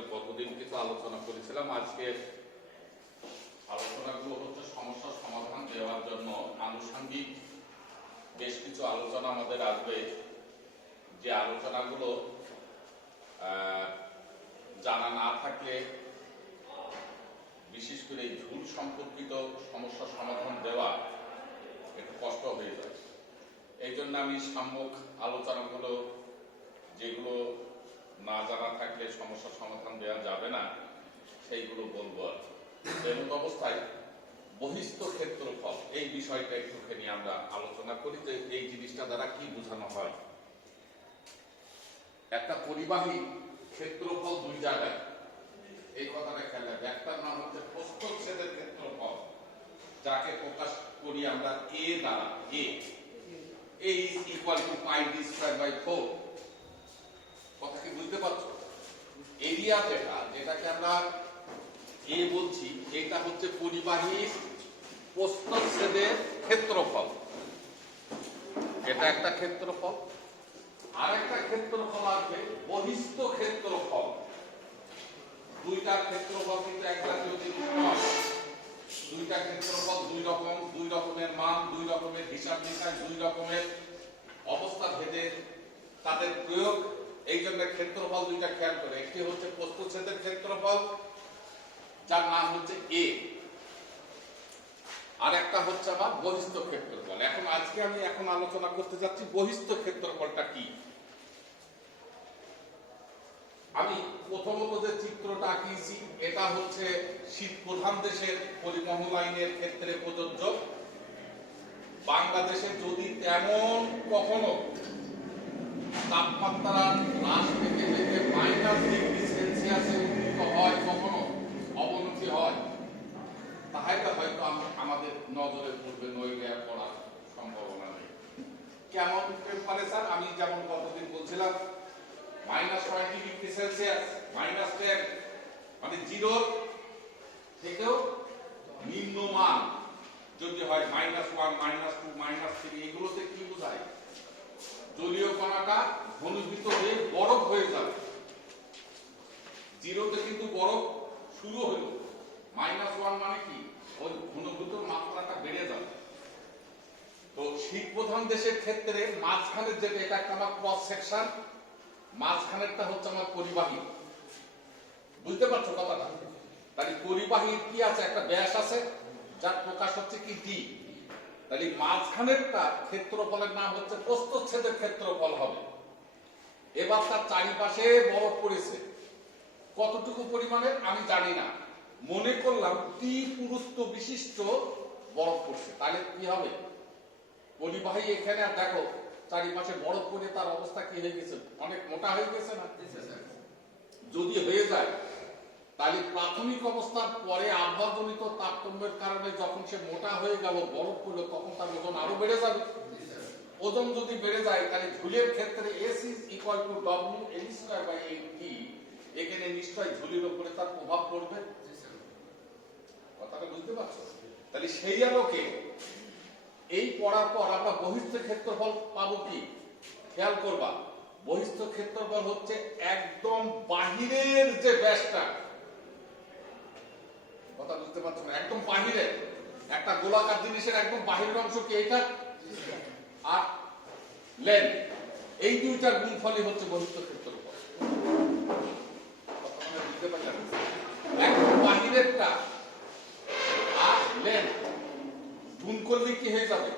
সাথে গতদিন কিছু আলোচনা করেছিলাম। আজকে আলোচনাগুলো হচ্ছে সমস্যার সমাধান দেওয়ার জন্য আনুষঙ্গিক বেশ কিছু আলোচনা আমাদের আসবে, যে আলোচনাগুলো জানা না থাকলে বিশেষ করে এই ঝুল সম্পর্কিত সমস্যার সমাধান দেওয়া একটু কষ্ট হয়ে যায়। এই জন্য আমি সাম্যক আলোচনাগুলো, যেগুলো না জানা থাকলে সমস্যার সমাধান দেওয়া যাবে না, সেইগুলো বলবো। আর এমন অবস্থায় বহিস্থ ক্ষেত্রফল এই বিষয়টা একটুখানি আমরা আলোচনা করি, যে এই জিনিসটা দ্বারা কি বোঝানো হয়। একটা পরিবাহী ক্ষেত্রফল দুই জায়গায়, এই কথাটা খেয়াল রাখবে। একটার নাম হচ্ছে প্রস্থচ্ছেদের ক্ষেত্রফল, যাকে প্রকাশ করি আমরা এ দ্বারা। A is equal to pi d square by 4। কথা কি বুঝতে পারছো? এরিয়া যেটাকে আমরা এ বলছি, এটা হচ্ছে পরিবাহীর প্রস্থচ্ছেদের ক্ষেত্রফল। এটা একটা ক্ষেত্রফল। আর একটা ক্ষেত্রফল আছে বহিস্থ ক্ষেত্রফল। দুইটা ক্ষেত্রফল কিন্তু এক জাতীয় জিনিস নয়। দুইটা ক্ষেত্রফল দুই রকমের মান, দুই রকমের হিসাব নিকাশ, দুই রকমের অবস্থা ভেদে তাদের প্রয়োগ। এই জন্য ক্ষেত্রফল দুইটা খেয়াল করে। একটি হচ্ছে প্রস্থচ্ছেদের ক্ষেত্রফল, যার নাম হচ্ছে এ, আর একটা হচ্ছে আবার বহিস্থ ক্ষেত্রফল। আজকে আমি আলোচনা করতে যাচ্ছি বহিস্থ ক্ষেত্রফলটা কি। আমি প্রথমত যে চিত্রটা আঁকিয়েছি, এটা হচ্ছে শীত প্রধান দেশের পরিবহন লাইনের ক্ষেত্রে প্রযোজ্য। বাংলাদেশে যদি তেমন কখনো তাপমাত্রা হ্রাস থেকে থেকে -°C উন্নীত হয়, কখনো অবনতি হয়, তাহলে হয়তো আমাদের নজরে পড়বে, নইলে পড়ার সম্ভাবনা নেই। কেমন টেম্পারেচার? আমি যেমন গতদিন বলছিলাম, -20°C, -10, মানে 0 থেকেও নিম্নমান যদি হয়, -1, -2, -3, এগুলোতে কি বোঝায়? জলীয় কণাটা ঘনীভূত হয়ে বরফ হয়ে যাবে। 0তে কিন্তু বরফ শুরু হলো, -1 মানে কি? ওই ঘনীভূত মাত্রাটা বেড়ে যাবে। তো শীত প্রধান দেশের ক্ষেত্রে মাঝখানের যেটা, এটা একটা আমার ক্রস সেকশন, মাঝখানেরটা হচ্ছে আমার পরিবাহী। বুঝতে পারছো কথাটা? তাহলে পরিবাহীর কি আছে? একটা ব্যাস আছে, যার প্রকাশ হচ্ছে কি ডি। তাহলে মাঝখানেরটা ক্ষেত্রফলের নাম হচ্ছে প্রস্থচ্ছেদের ক্ষেত্রফল হবে। এবার তার চারিপাশে বরফ পড়েছে, কতটুকু পরিমাণের আমি জানি না, মনে করলাম টি পুরুত্ব বিশিষ্ট বরফ পড়ছে। তাহলে কি হবে? পরিবাহী এখানে, আর দেখো চারিপাশে বরফ পড়ে তার অবস্থা কি হয়ে গেছে? অনেক মোটা হয়ে গেছে না? যদি হয়ে যায়, তাহলে প্রাথমিক অবস্থার পরে আবহাওয়াজনিত তারতম্যের কারণে যখন সে মোটা হয়ে গেল, বরফ পড়লো, তখন তার ওজন আরো বেড়ে যাবে। ওজন যদি বেড়ে যায়, তাহলে ঝুলের ক্ষেত্রে S is equal to W_L²/8T। এখানে নিশ্চয়ই ঝুলির উপরে তার প্রভাব পড়বে। কথাটা বুঝতে পারছো? তাহলে সেই আলোকে এই পড়ার পর আমরা বহিস্থ ক্ষেত্রফল পাবো কি? খেয়াল করবা, বহিস্থ ক্ষেত্রফল হচ্ছে একদম বাহিরের যে ব্যাসটা। কথা বুঝতে পারছো না? একদম বাহিরের একটা গোলাকার জিনিসের একদম বাহিরের অংশ কি এটা, আর লেন্থ, এই দুইটার গুণফলই হচ্ছে বহিস্থ ক্ষেত্রফল। বুঝতে পারছেন? একদম বাহিরেরটা আর লেন্থ গুণ করলে কি হয়ে যাবে?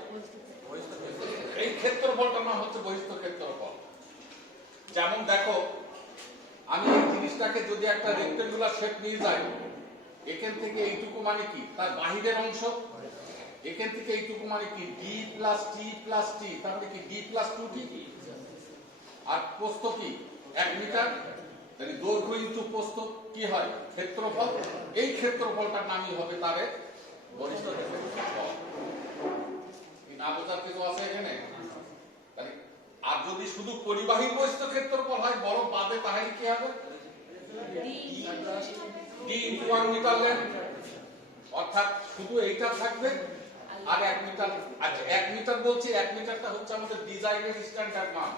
এই ক্ষেত্রফলটার নাম হচ্ছে বহিস্থ ক্ষেত্রফল। যেমন দেখো, আমি এই জিনিসটাকে যদি একটা রেক্টেঙ্গুলার শেপ নিয়ে যাই, এখান থেকে এইটুকু মানে কি? তার বাহিরের অংশ। এখান থেকে এইটুকু মানে কি? D+T+T, তার মানে কি? D+2T। আর প্রস্থ কি? 1 মিটার। তাহলে দৈর্ঘ্য ইনটু প্রস্থ কি হয়? ক্ষেত্রফল। এই ক্ষেত্রফলটার নামই হবে তার বহিস্থ ক্ষেত্রফল। না বোঝার কিছু আছে এখানে? আর যদি শুধু পরিবাহী বহিস্থ ক্ষেত্রফল হয়, বরফ বাদে, তাহলে কি হবে? D × 1 মিটার লেন্থ, অর্থাৎ শুধু এইটা থাকবে আর 1 মিটার। আচ্ছা, 1 মিটার বলছি, 1 মিটারটা হচ্ছে আমাদের ডিজাইনের স্ট্যান্ডার্ড মান।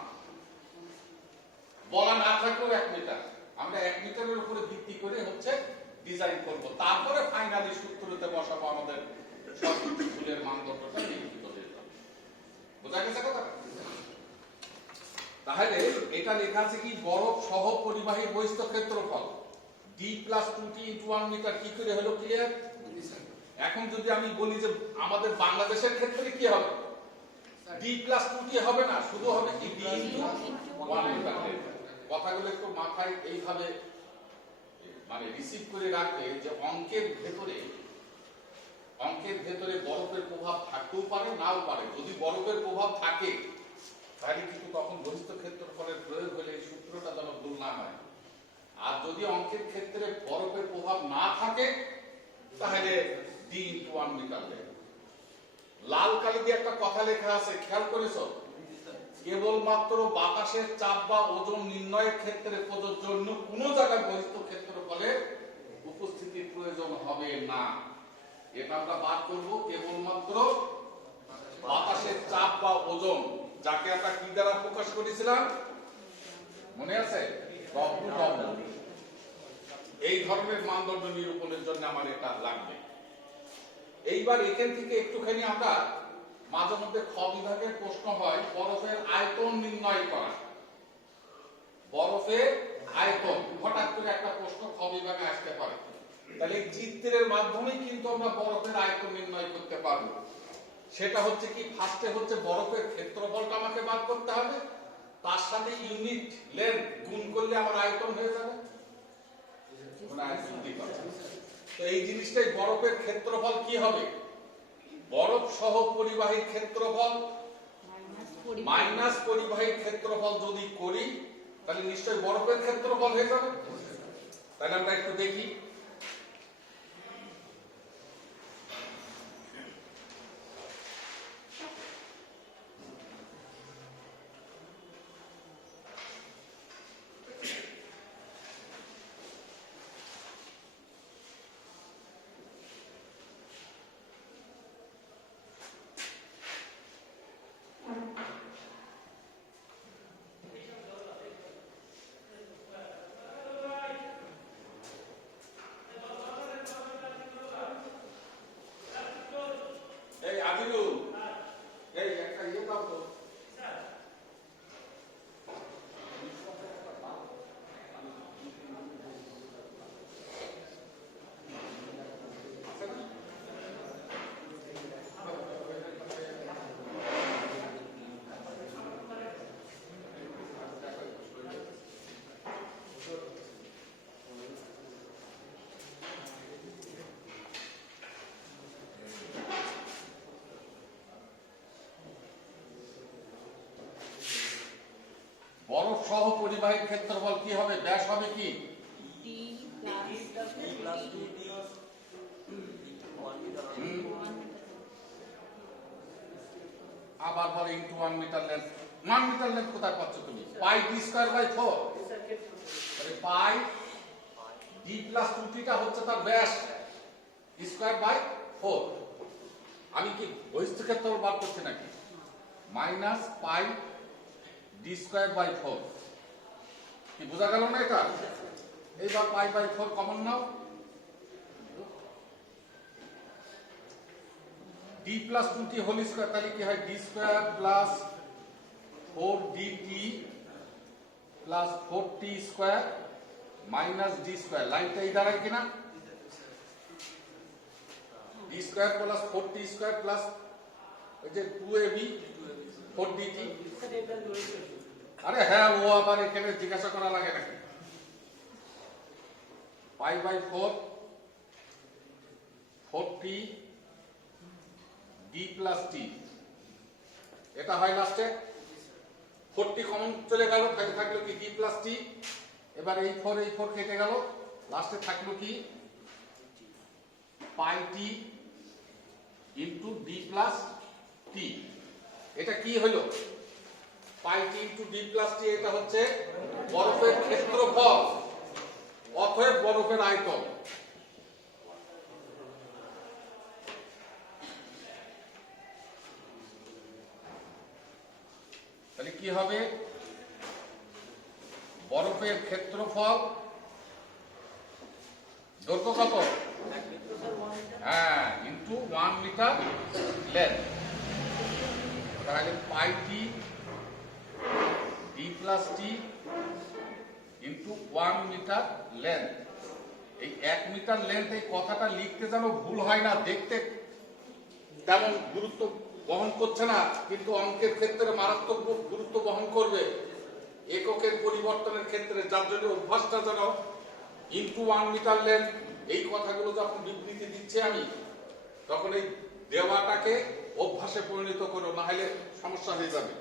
বলা না থাকলেও 1 মিটার। আমরা 1 মিটারের উপরে ভিত্তি করে হচ্ছে ডিজাইন করব, তারপরে ফাইনালি সূত্রতে বসাবো আমাদের সব ফুলের মানদণ্ডটা নিরূপিত হয়ে যাবে। বোঝা গেছে কথা? তাহলে এটা লেখা আছে কি, বরফ সহ পরিবাহী বহিস্থ ক্ষেত্রফল d + 2t × 1 মিটার কি করে হলো ক্লিয়ার? এখন যদি আমি বলি যে আমাদের বাংলাদেশের ক্ষেত্রে কি হবে, d + 2t হবে না, শুধু হবে কি d × 1 মিটার। কথাগুলো একটু মাথায় এইভাবে মানে রিসিভ করে রাখবে যে অঙ্কের ভেতরে বরফের প্রভাব থাকতেও পারে, নাও পারে। যদি বরফের প্রভাব থাকে তাহলে কিন্তু তখন বহিস্থ ক্ষেত্রফলের প্রয়োগ হলে এই সূত্রটা যেন ভুল না হয়। আর যদি অঙ্কের ক্ষেত্রে বরফের প্রভাব না থাকে তাহলে d × 1 মিটার লেখা। লাল কালি দিয়ে একটা কথা লেখা আছে, খেয়াল করেছ? কেবলমাত্র বাতাসের চাপ বা ওজন নির্ণয়ের ক্ষেত্রে প্রযোজ্য, অন্য কোনো জায়গায় বহিস্থ ক্ষেত্রফলের উপস্থিতির প্রয়োজন হবে না। এটা আমরা বাদ করব, কেবলমাত্র বাতাসের চাপ বা ওজন, যাকে আমরা কি দ্বারা প্রকাশ করেছিলাম মনে আছে? W। এই ধরনের মানদণ্ড নিরূপণের জন্য আমার এটা লাগবে। এইবার এখান থেকে একটুখানি আমরা মাঝে মধ্যে খ বিভাগের প্রশ্ন হয় বরফের আয়তন নির্ণয় করা। বরফের আয়তন হঠাৎ করে একটা প্রশ্ন খ বিভাগে আসতে পারে, তাহলে এই চিত্রের মাধ্যমেই কিন্তু আমরা বরফের আয়তন নির্ণয় করতে পারবো। সেটা হচ্ছে কি, ফার্স্টে হচ্ছে বরফের ক্ষেত্রফলটা আমাকে বার করতে হবে, তার সাথে ইউনিট লেন্থ গুণ করলে আমার আয়তন হয়ে যাবে। তো এই জিনিসটাই বরফের ক্ষেত্রফল কি হবে, বরফ সহ পরিবাহীর ক্ষেত্রফল মাইনাস পরিবাহীর ক্ষেত্রফল যদি করি তাহলে নিশ্চয়ই বরফের ক্ষেত্রফল হয়ে যাবে। তাহলে আমরা একটু দেখি। বরফ সহ পরিবাহীর ক্ষেত্রফল কি হবে, ব্যাস হবে কি আবার বলে into 1 metre length. 1 metre length কোথায় পাচ্ছ তুমি? পাই d স্কয়ার বাই 4, তাহলে পাই d প্লাস 2t টা হচ্ছে তার ব্যাস স্কয়ার বাই 4। আমি কি বহিস্থ ক্ষেত্রফল বার করছি নাকি? Minus pi d square by 4, কি বোঝা গেল না এটা? এইবার পাই বাই 4 কমন নাও, d plus 2t whole square, তাহলে কি হয় d square plus 4dt plus 4t square minus d square. লাইনটা এই দাঁড়ায় কিনা? d square plus 4t square plus এই যে 2ab 4dt। আরে হ্যাঁ, ও আবার এখানে জিজ্ঞাসা করা লাগে নাকি? Pi by 4 4t d plus t, এটা হয় লাস্টে 4t কমন চলে গেল, তাহলে থাকলো কি d প্লাস t। এবার এই 4 কেটে গেল, লাস্টে থাকলো কি পাই t into d plus t। এটা কি হলো? পাই t into d plus t, এটা হচ্ছে বরফের ক্ষেত্রফল অতএব বরফের আয়তন। তাহলে কি হবে? বরফের ক্ষেত্রফল দৈর্ঘ্য কত? হ্যাঁ, ইন্টু 1 মিটার লেন্থ। তাহলে পাই টি ডি প্লাস টি ইন্টু 1 মিটার লেন্থ। এই 1 মিটার লেন্থ, এই কথাটা লিখতে যেন ভুল হয় না, দেখতে তেমন গুরুত্ব বহন করছে না, কিন্তু অঙ্কের ক্ষেত্রে মারাত্মক গুরুত্ব বহন করবে এককের পরিবর্তনের ক্ষেত্রে, যার জন্য অভ্যাসটা যেন ইন্টু 1 মিটার লেন্থ, এই কথাগুলো যখন বিবৃতি দিচ্ছে আমি, তখন এই দেওয়াটাকে অভ্যাসে পরিণত করো, না হলে সমস্যা হয়ে যাবে।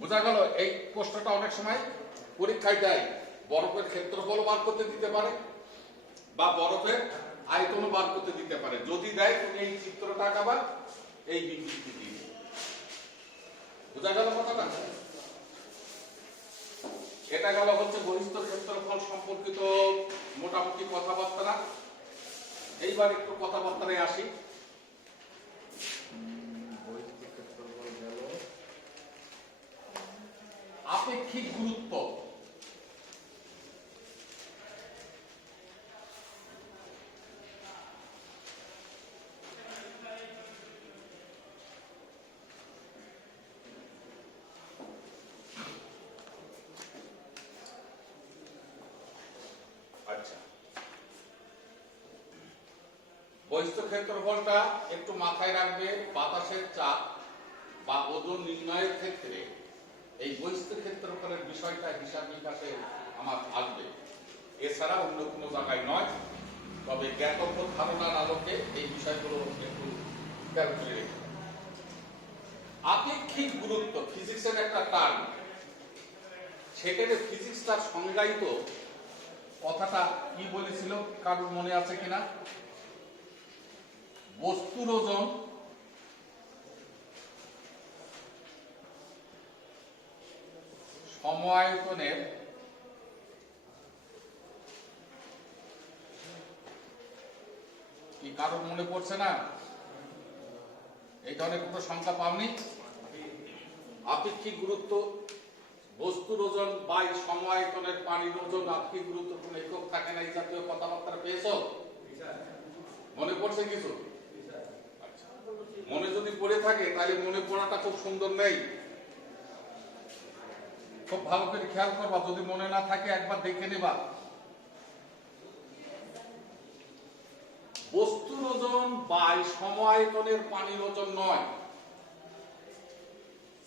বোঝা গেল? এই প্রশ্নটা অনেক সময় পরীক্ষায় দেয়, বরফের ক্ষেত্রফল বার করতে দিতে পারে বা বরফের আয়তন বার করতে দিতে পারে। যদি দেয়, তুমি এই চিত্রটা আঁকাবা, এই বিবৃতি দিয়ে। বোঝা গেল কথাটা? এটা গেল হচ্ছে বহিস্থ ক্ষেত্রফল সম্পর্কিত মোটামুটি কথাবার্তা। এইবার একটু কথাবার্তায় আসি। আপেক্ষিক গুরুত্ব। আচ্ছা, বহিস্থ ক্ষেত্রফলটা একটু মাথায় রাখবে। বাতাসের চাপ বা ওজন নির্ণয়ের ক্ষেত্রে এই বহিস্থ ক্ষেত্রফলের বিষয়টা হিসাব নিকাশে আমার আসবে, এছাড়া অন্য কোনো জায়গায় নয়। তবে জ্ঞাতব্য ধারণার আলোকে এই বিষয়গুলো একটু খেয়াল করে রেখে। আপেক্ষিক গুরুত্ব ফিজিক্সের একটা টার্ম, সেখানে ফিজিক্স তার সংজ্ঞায়িত কথাটা কি বলেছিল, কারোর মনে আছে কিনা? বস্তুর ওজন সময়ায়তনের কি কারোর মনে পড়ছে না? এই ধরনের কোনো সংখ্যা পাওনি? আপেক্ষিক গুরুত্ব বস্তুর ওজন বাই সময়ায়তনের পানির ওজন, আপেক্ষিক গুরুত্ব কোন একক থাকে না, এই জাতীয় কথাবার্তা পেয়েছ? মনে পড়ছে কিছু? আচ্ছা, মনে যদি পড়ে থাকে তাহলে মনে পড়াটা খুব সুন্দর নেই, খুব ভালো করে খেয়াল করবা। যদি মনে না থাকে একবার দেখে নেবা। বস্তুর ওজন বাই সময়ায়তনের পানির ওজন নয়,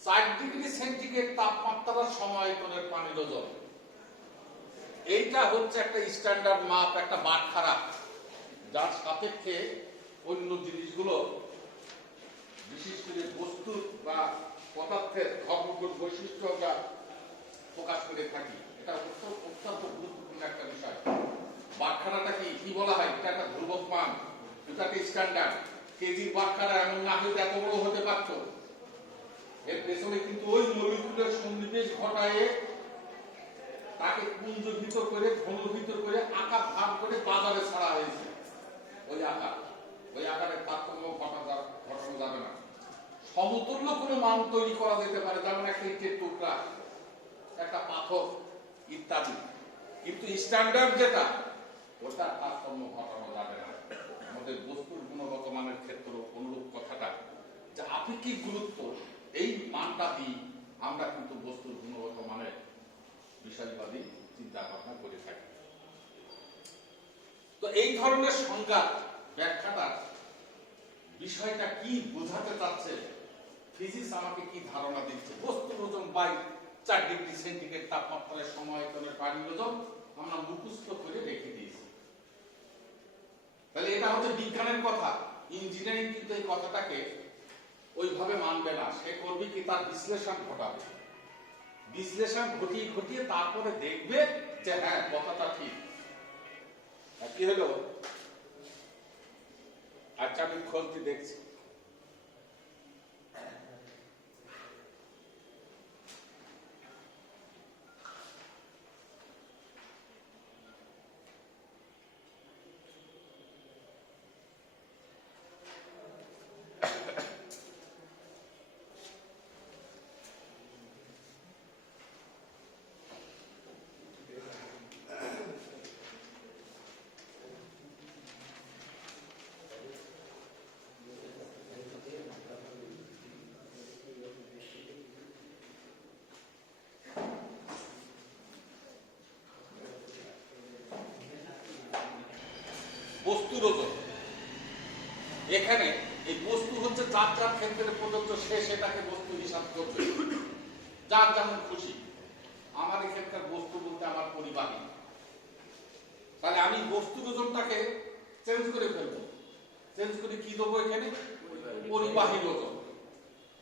4 ডিগ্রি সেন্টিগ্রেড তাপমাত্রার সময়ায়তনের পানির ওজন। এইটা হচ্ছে একটা স্ট্যান্ডার্ড মাপ, একটা বাটখারা, যার সাপেক্ষে অন্য জিনিসগুলো, বিশেষ করে বস্তুর বা পদার্থের ধর্মগুণ বৈশিষ্ট্য আমরা প্রকাশ করে থাকি। এটা অত্যন্ত গুরুত্বপূর্ণ একটা বিষয়। বাটখারাটা কি বলা হয়? এটা একটা ধ্রুবক মান, এটা একটা স্ট্যান্ডার্ড। কেজির বাটখারা এমন না হলে এত বড় হতে পারত। এর পেছনে কিন্তু ওই মলিকুলের সন্নিবেশ ঘটায় তাকে পুঞ্জীভূত করে, ঘনীভূত করে, আকার ভাগ করে বাজারে ছাড়া হয়েছে। ওই আকারের তারতম্য ঘটানো যাবে না। সমতুল্য কোনো মান তৈরি করা যেতে পারে, যেমন একটা ইটের টুকরা, একটা পাথর ইত্যাদি, কিন্তু স্ট্যান্ডার্ড যেটা, ওটা তারতম্য ঘটানো যাবে না। আমাদের বস্তুর গুণগত মানের ক্ষেত্রে অনুরূপ কথাটা, যে আপেক্ষিক গুরুত্ব, এই মানটা দিয়ে আমরা কিন্তু বস্তুর গুণগত মানের বিষয়বাদী চিন্তা ভাবনা করে থাকি। তো এই ধরনের সংজ্ঞা ব্যাখ্যাটা বিষয়টা কি বোঝাতে চাচ্ছে, ফিজিক্স আমাকে কি ধারণা দিচ্ছে? বস্তুর ওজন বাই 4 ডিগ্রি সেন্টিগ্রেড তাপমাত্রায় সময়ায়তনের পানির ওজন আমরা মুখস্থ করে রেখে দিয়েছি। তাহলে এটা হচ্ছে বিজ্ঞানের কথা। ইঞ্জিনিয়ারিং কিন্তু এই কথাটাকে ওইভাবে মানবে না। সে করবে কি, তার বিশ্লেষণ ঘটাবে। বিশ্লেষণ ঘটিয়ে ঘটিয়ে তারপরে দেখবে যে হ্যাঁ, কথাটা ঠিক। কি হলো? আচ্ছা, আমি খোলতে দেখছি। বস্তুর ওজন। এখানে এই বস্তু হচ্ছে যার যার ক্ষেত্রে প্রযোজ্য, সে সেটাকে বস্তু হিসাব করবে যার যেমন খুশি। আমার এখানকার বস্তু বলতে আমার পরিবাহী, তাহলে আমি বস্তুর ওজনটাকে চেঞ্জ করে ফেলবো। চেঞ্জ করে কি দেবো এখানে? পরিবাহীর ওজন।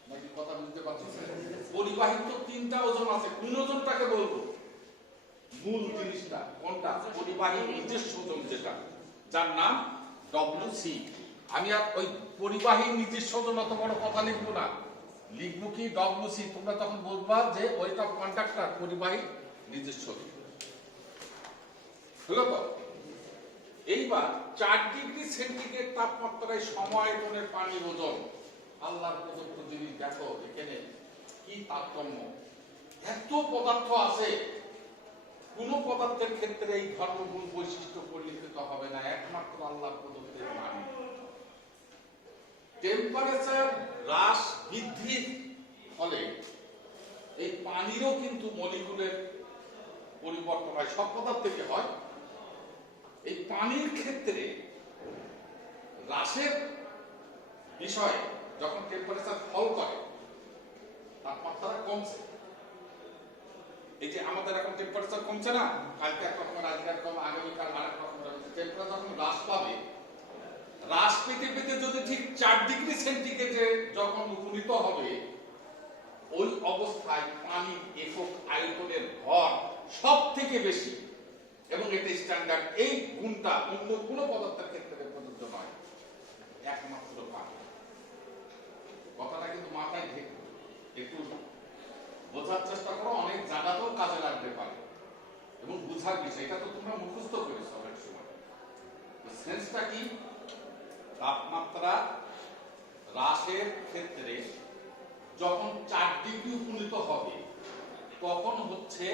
নাকি কথা বুঝতে পারছি? পরিবাহীর তো তিনটা ওজন আছে, কোন ওজনটাকে বলবো? মূল জিনিসটা কোনটা? পরিবাহীর নিজস্ব ওজন, যেটা যার নাম ডব্লিউসি। আমি আর ওই পরিবাহীর নিজস্ব ওজন অত বড় কথা লিখবো না, লিখবো কি ডব্লিউসি। তোমরা তখন বলবা যে ওয়েট অফ কন্ডাক্টর পরিবাহী নিজস্ব ওজন। হলো তো? এইবার 4 ডিগ্রি সেন্টিগ্রেড তাপমাত্রায় সমায়তনের পানির ওজন, আল্লাহর প্রদত্ত জিনিস। দেখো এখানে কি তারতম্য, এত পদার্থ আছে। কোন পদার্থের ক্ষেত্রে এই ধর্মগুণ বৈশিষ্ট্য পরিলক্ষিত হবে না, একমাত্র আল্লাহর প্রদত্তের পানি। টেম্পারেচার হ্রাস বৃদ্ধির ফলে এই পানিরও কিন্তু মলিকুলের পরিবর্তন হয়, সব পদার্থকে হয়। এই পানির ক্ষেত্রে হ্রাসের বিষয়ে যখন টেম্পারেচার ফল করে, তাপমাত্রা কমছে। এই যে আমাদের এখন টেম্পারেচার কমছে না, কালকে এক রকমের, আজকে এক রকম, আগামীকাল আরেক রকমের। টেম্পারেচার যখন হ্রাস পাবে, হ্রাস পেতে পেতে যদি ঠিক 4 ডিগ্রি সেন্টিগ্রেডে যখন উপনীত হবে, ওই অবস্থায় পানির একক আয়তনের ভর সব থেকে বেশি, এবং এটা স্ট্যান্ডার্ড। এই গুণটা অন্য কোন পদার্থের ক্ষেত্রে প্রযোজ্য নয়, একমাত্র পানি। কথাটা কিন্তু মাথায় একটু বোঝার চেষ্টা করো, অনেক জায়গাতেও কাজে লাগতে পারে এবং বুঝার বিষয়। এটা তো তোমরা মুখস্থ করেছো অনেক সময়। সেন্সটা কি? তাপমাত্রা হ্রাসের ক্ষেত্রে যখন 4 ডিগ্রি উপনীত হবে, তখন হচ্ছে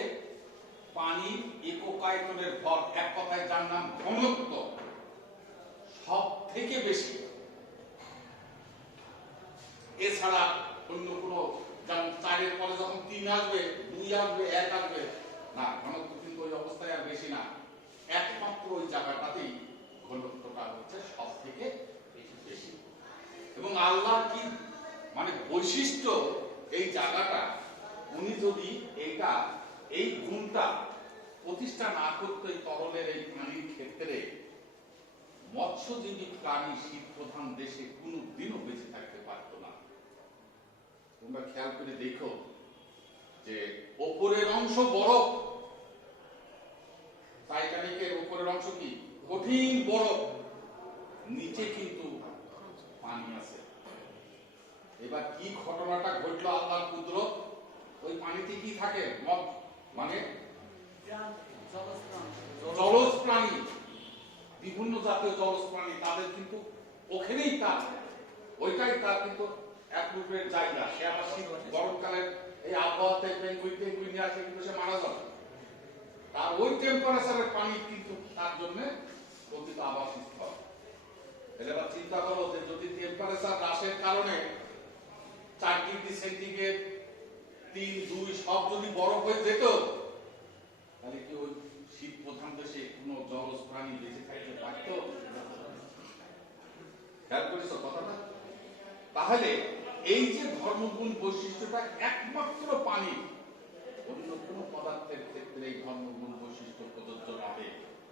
পানির একক আয়তনের ভর, এক কথায় যার নাম ঘনত্ব, সব থেকে বেশি। এছাড়া অন্য কোনো, যেমন 4 এর পরে যখন 3 আসবে, 2 আসবে, 1 আসবে না, ঘনত্ব কিন্তু ওই অবস্থায় আর বেশি না। একমাত্র ওই জায়গাটাতেই ঘনত্বটা হচ্ছে সব থেকে বেশি। এবং আল্লাহ কি মানে বৈশিষ্ট্য এই জায়গাটা, উনি যদি এইটা, এই গুণটা প্রতিষ্ঠা না করতে এই তরলের এই পানির ক্ষেত্রে, মৎস্যজীবী প্রাণী শীত প্রধান দেশে কোনোদিনও বেঁচে থাকতে পারত না। তোমরা খেয়াল করে দেখো যে ওপরের অংশ বরফ, টাইটানিকের উপরের অংশ কি কঠিন বরফ, নিচে কিন্তু পানি আছে। এবার কি ঘটনাটা ঘটলো আল্লাহর কুদরত, ওই পানিতে কি থাকে? মানে জলজ প্রাণী, বিভিন্ন জাতীয় জলজ প্রাণী, তাদের কিন্তু ওখানেই তার, ওইটাই তার কিন্তু এক রূপের জায়গা। সে আবার শীত গরমকালের এই আবহাওয়াতে পেঙ্গুইন নিয়ে আসে, কিন্তু সে মারা যাবে। তার ওই টেম্পারেচারের পানি কিন্তু তার জন্য প্রকৃত আবাসস্থল। এবার চিন্তা করো যে যদি টেম্পারেচার হ্রাসের কারণে 4 ডিগ্রি সেন্টিগ্রেড, 3, 2 সব যদি বরফ হয়ে যেত, তাহলে কি ওই শীত প্রধান দেশে কোনো জলজ প্রাণী বেঁচে থাকতে পারত? খেয়াল করেছো কথাটা? তাহলে এই যে ধর্মগুণ বৈশিষ্ট্যটা একমাত্র পানি, অন্য কোনো পদার্থের ক্ষেত্রে এই ধর্মগুণ বৈশিষ্ট্য প্রযোজ্য হবে।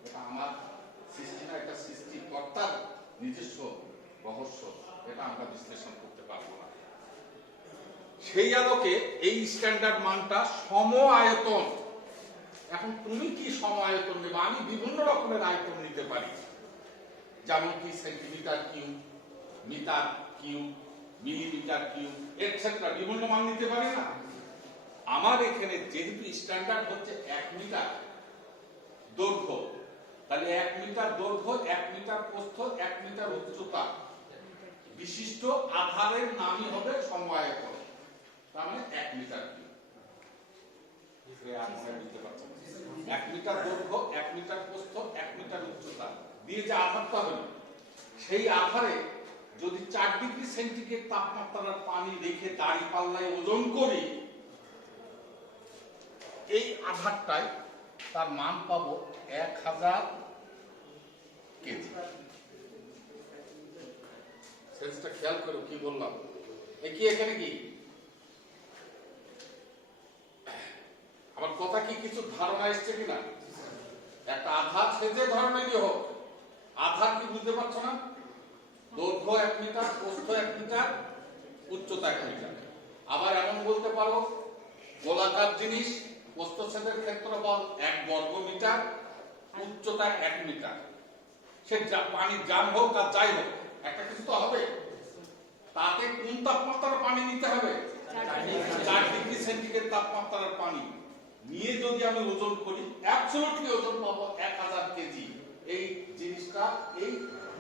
এটা আমার সৃষ্টি না, এটা সৃষ্টিকর্তার নিজস্ব রহস্য, এটা আমরা বিশ্লেষণ করতে পারবো না। সেই আলোকে এই স্ট্যান্ডার্ড মানটা সম আয়তন। এখন তুমি কি সম আয়তন নেবে? আমি বিভিন্ন রকমের আয়তন নিতে পারি, যেমন কি centimetre cube, metre cube, millimetre cube, etcetera, বিভিন্ন মান নিতে পারি না। আমার এখানে যেহেতু স্ট্যান্ডার্ড হচ্ছে 1 মিটার দৈর্ঘ্য, তাহলে 1 মিটার দৈর্ঘ্য, 1 মিটার প্রস্থ, 1 মিটার উচ্চতা বিশিষ্ট আধারের নামই হবে সমআয়তন, তার মানে 1 মিটার কিউব। 1 মিটার দৈর্ঘ্য, 1 মিটার প্রস্থ, 1 মিটার উচ্চতা দিয়ে যে আধারটা হলো, সেই আধারে যদি 4 ডিগ্রি সেন্টিগ্রেড তাপমাত্রার পানি রেখে দাড়ি পাল্লায় ওজন করি, এই আধারটায় তার মান পাবো 1000 কেজি। সেন্সটা খেয়াল করো কি বললাম। কি এখানে কি আমার কথা কি কিছু ধারণা এসছে কিনা? একটা আধার সে যে ধরনেরই হোক, আধার কি বুঝতে পারছো না? দৈর্ঘ্য 1 মিটার, প্রস্থ 1 মিটার, উচ্চতা 1 মিটার। আবার এমন বলতে পারো গোলাকার জিনিস, প্রস্থচ্ছেদের ক্ষেত্রফল 1 বর্গ মিটার, উচ্চতা 1 মিটার। সে পানির জাম হোক আর যাই হোক, একটা কিছু তো হবে। তাতে কোন তাপমাত্রার পানি নিতে হবে? 4 ডিগ্রি সেন্টিগ্রেড তাপমাত্রার পানি নিয়ে যদি আমি ওজন করি, অ্যাবসলিউটলি ওজন পাবো 1000 কেজি। এই জিনিসটা এই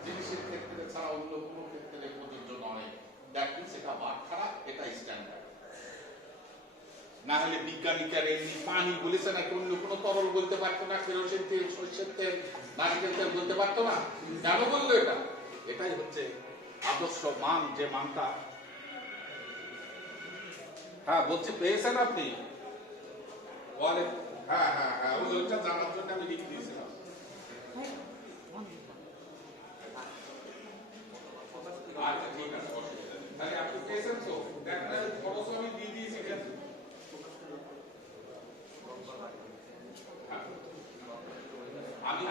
জিনিসের ক্ষেত্রে ছাড়া অন্য কোনো ক্ষেত্রে প্রযোজ্য নয়। দ্যাট মিন্স এটা বাটখারা, এটা স্ট্যান্ডার্ড। না হলে বিজ্ঞানীরা এমনি পানি বলেছে না, অন্য কোনো তরল বলতে পারতো না? কেরোসিন তেল, সরষের তেল, নারকেল তেল বলতে পারতো না? কেন বললো এটা? এটাই হচ্ছে আদর্শ মান, যে মানটা। হ্যাঁ বলছি, পেয়েছেন আপনি? হ্যাঁ হ্যাঁ হ্যাঁ, ওইটা জানার জন্য আমি লিখে দিয়েছিলাম। আচ্ছা ঠিক আছে, তাহলে আপনি পেয়েছেন তো? দেখেন খরচ আমি দিয়ে দিয়েছি।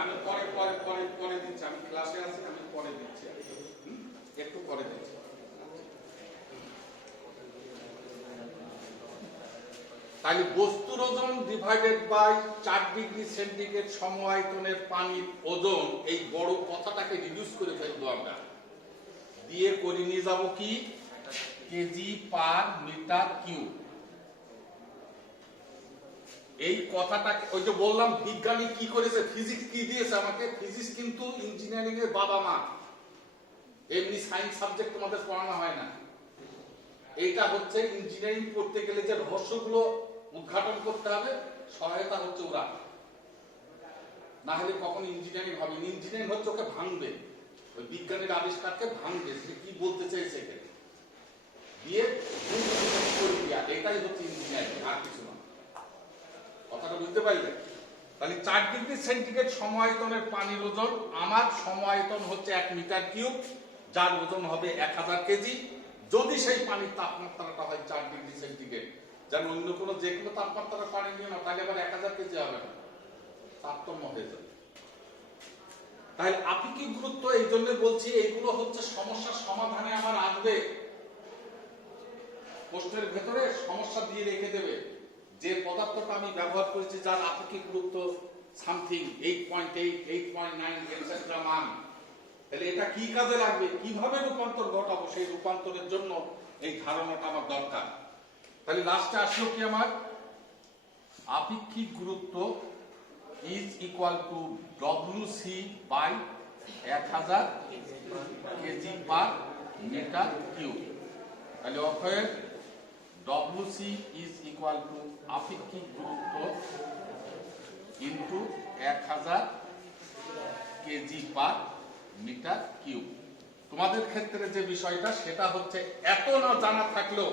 আমি পরে পরে পরে পরে দিচ্ছি, আমি ক্লাসে আছি, আমি পরে দিচ্ছি, একটু পরে দিচ্ছি। তাহলে বস্তুর ওজন ডিভাইডেড বাই 4 ডিগ্রি সেন্টিগ্রেড সমআয়তনের পানির ওজন, এই বড় কথাটাকে রিডিউস করে ফেলবো আমরা, দিয়ে করে নিয়ে যাব কি কেজি পার মিটার কিউব। এই কথাটাকে ওই যে বললাম বিজ্ঞানী কি করেছে, ফিজিক্স কি দিয়েছে আমাকে। ফিজিক্স কিন্তু ইঞ্জিনিয়ারিং এর বাবা মা, এমনি সায়েন্স সাবজেক্ট তোমাদের পড়ানো হয় না। এইটা হচ্ছে ইঞ্জিনিয়ারিং পড়তে গেলে যে রহস্যগুলো উদ্ঘাটন করতে হবে, সহায়তা হচ্ছে ওরা। না হলে কখন ইঞ্জিনিয়ারিং হবে? ইঞ্জিনিয়ারিং হচ্ছে ওকে ভাঙবে, ওই বিজ্ঞানের আবিষ্কারকে ভাঙবে, সে কি বলতে চাইছে দিয়ে এটাই হচ্ছে ইঞ্জিনিয়ারিং, আর কিছু না। কথাটা বুঝতে পারলে? তাহলে 4 ডিগ্রি সেন্টিগ্রেড সমআয়তনের পানির ওজন, আমার সমআয়তন হচ্ছে 1 মিটার কিউব, যার ওজন হবে 1000 কেজি। যদি সেই পানির তাপমাত্রাটা হয় 4 ডিগ্রি সেন্টিগ্রেড, যেন অন্য কোনো যে কোনো তাপমাত্রার পানি নিয়ে না, তাহলে আবার 1000 কেজি হবে না, তারতম্য হয়ে যাবে। তাহলে আপেক্ষিক গুরুত্ব এই জন্য বলছি, এইগুলো হচ্ছে সমস্যার সমাধানে আমার আসবে। প্রশ্নের ভেতরে সমস্যা দিয়ে রেখে দেবে যে পদার্থটা আমি ব্যবহার করেছি, যার আপেক্ষিক গুরুত্ব সামথিং 8.8, 8.9 এটসেট্রা মান, তাহলে এটা কি কাজে লাগবে, কিভাবে রূপান্তর ঘটাবো, সেই রূপান্তরের জন্য এই ধারণাটা আমার দরকার। তাহলে লাস্টে আসলো কি আমার, আপেক্ষিক গুরুত্ব is equal to WC by 1000 KG per metre cube. তাহলে অতএব WC ইজ ইকুয়াল টু আপেক্ষিক গুরুত্ব into 1000 KG per metre cube. তোমাদের ক্ষেত্রে যে বিষয়টা সেটা হচ্ছে, এত না জানা থাকলেও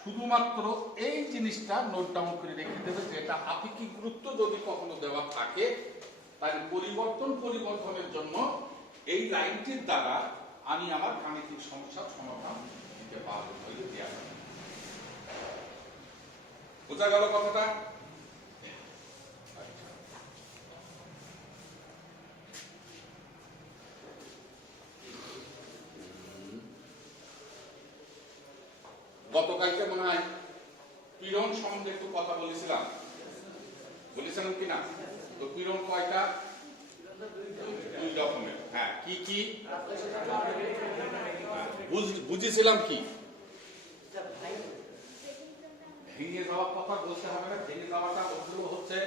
শুধুমাত্র এই জিনিসটা নোট ডাউন করে রেখে দেবে যে এটা আপেক্ষিক গুরুত্ব যদি কখনো দেওয়া থাকে, তাহলে পরিবর্তনের জন্য এই লাইনটির দ্বারা আমি আমার গাণিতিক সমস্যার সমাধান দিতে পারবো। বোঝা গেল কথাটা? গতকালকে মনে হয় পীড়ন সম্বন্ধে একটু কথা বলেছিলাম কিনা? তো পীড়ন কয়টা? 2 রকমের। হ্যাঁ, কি কি বুঝেছিলাম? কি ভেঙে যাওয়ার কথা বলতে হবে না, ভেঙে যাওয়াটা ওগুলো হচ্ছে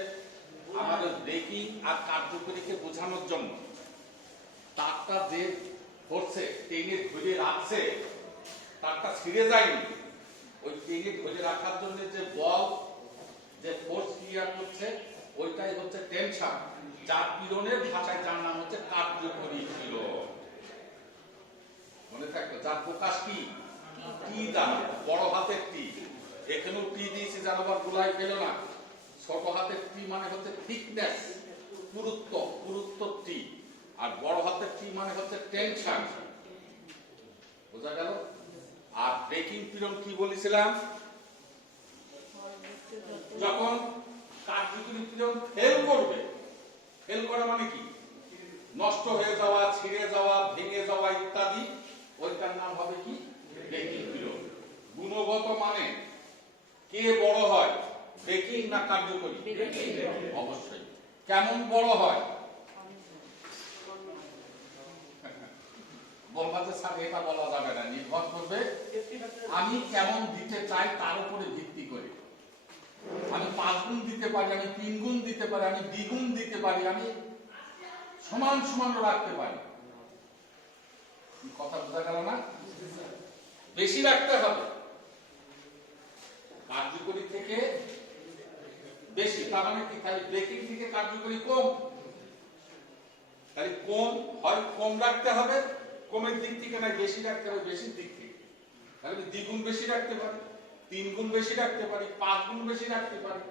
আমাদের ব্রেকিং আর কার্যকরীকে বোঝানোর জন্য। তারটা যে করছে টেনে ধরে রাখছে, তারটা ছিঁড়ে যায়নি, ওই টেনে ধরে রাখার জন্য যে বল, যে ফোর্স ক্রিয়া করছে, ওইটাই হচ্ছে টেনশন, যার পীড়নের ভাষায় যার নাম হচ্ছে কার্যকরী পীড়ন। মনে থাকবে, যার প্রকাশ কি টি দ্বারা, বড় হাতের টি, এখানেও টি দিয়েছি যেন আবার গোলায় ফেল না। ছোট হাতের টি মানে হচ্ছে থিকনেস, পুরুত্ব টি, আর বড় হাতের টি মানে হচ্ছে টেনশন। বোঝা গেল? আর ব্রেকিং পিরিয়ড কি বলেছিলাম? যখন কার্যকরী পিরিয়ড ফেল করবে, ফেল করা মানে কি? নষ্ট হয়ে যাওয়া, ছিঁড়ে যাওয়া, ভেঙে যাওয়া ইত্যাদি, ওইটার নাম হবে কি? Breaking period. গুণগত মানে কে বড় হয়, ব্রেকিং না কার্যকরী? অবশ্যই। কেমন বড় হয়? বলবা যে স্যার এটা বলা যাবে না, নির্ভর করবে আমি কেমন দিতে চাই তার উপরে ভিত্তি করে। আমি 5 গুণ দিতে পারি, আমি 3 গুণ দিতে পারি, আমি দ্বিগুণ দিতে পারি, আমি সমান সমান রাখতে পারি। কথা বোঝা গেল না? বেশি রাখতে হবে, কার্যকরী থেকে বেশি। তার মানে কি? তাহলে ব্রেকিং থেকে কার্যকরী কম, তাহলে কম হয়, কম রাখতে হবে, কমের দিক থেকে না বেশি রাখতে হবে বেশির দিক থেকে। তাহলে দ্বিগুণ বেশি রাখতে পারি, 3 গুণ বেশি রাখতে পারি, 5 গুণ বেশি রাখতে পারি।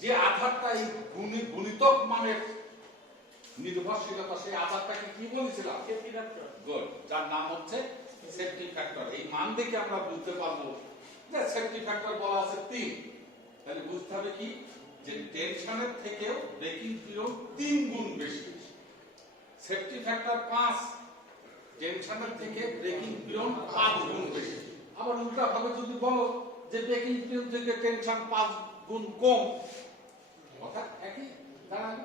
যে আধারটা এই গুণিতক মানের নির্ভরশীলতা, সেই আধারটাকে কি বলেছিলাম? Safety factor. গুড, যার নাম হচ্ছে সেফটি ফ্যাক্টর। এই মান দেখে আমরা বুঝতে পারবো যে সেফটি ফ্যাক্টর বলা আছে 3। তাহলে বুঝতে হবে কি? যে টেনশনের থেকেও ব্রেকিং পিরিয়ড 3 গুণ বেশি। সেফটি ফ্যাক্টর 5, টেনশনের থেকে ব্রেকিং পিরিয়ড 5 গুণ বেশি। আবার উল্টা ভাবে যদি বলো যে ব্রেকিং পিরিয়ড থেকে টেনশন 5 গুণ কম, কথা একই দাঁড়াবে।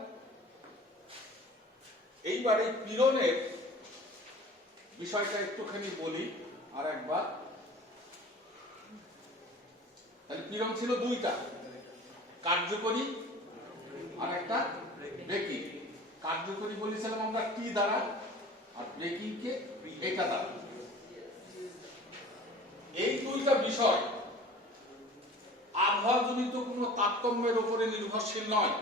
এইবার এই পিরনের বিষয়টা একটুখানি বলি আর একবার। তাহলে পিরন ছিল 2টা, কার্যকরী আর একটা ব্রেকিং। কার্যকরী বলেছিলাম আমরা টি দ্বারা, আর ব্রেকিং কে এটা দ্বারা। এই 2টা বিষয় আবহাওয়াজনিত কোনো তারতম্যের উপরে নির্ভরশীল নয়,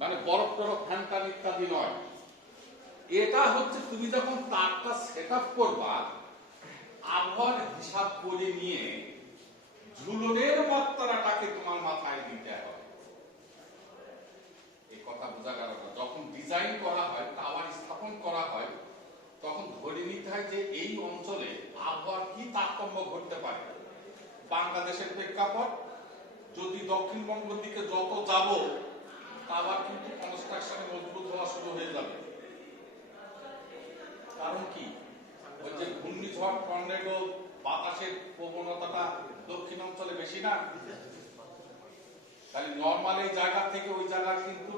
মানে বরফ টরফ ফ্যান টান ইত্যাদি নয়। এটা হচ্ছে তুমি যখন তারটা সেট আপ করবা, আবহাওয়ার হিসাব করে নিয়ে ঝুলনের মাত্রাটাকে তোমার মাথায় দিতে হবে। এই কথা বোঝা গেল? যখন ডিজাইন করা হয়, টাওয়ার স্থাপন করা হয়, তখন ধরে নিতে হয় যে এই অঞ্চলে আবহাওয়ার কি তারতম্য ঘটতে পারে। বাংলাদেশের প্রেক্ষাপট, যদি দক্ষিণবঙ্গের দিকে যত যাব, টাওয়ার কিন্তু কনস্ট্রাকশনে মজবুত হওয়া শুরু হয়ে যাবে। কারণ কি? ওই যে ঘূর্ণিঝড়, টর্নেডো, বাতাসের প্রবণতাটা দক্ষিণাঞ্চলে বেশি না? তাহলে নরমাল এই জায়গা থেকে ওই জায়গায় কিন্তু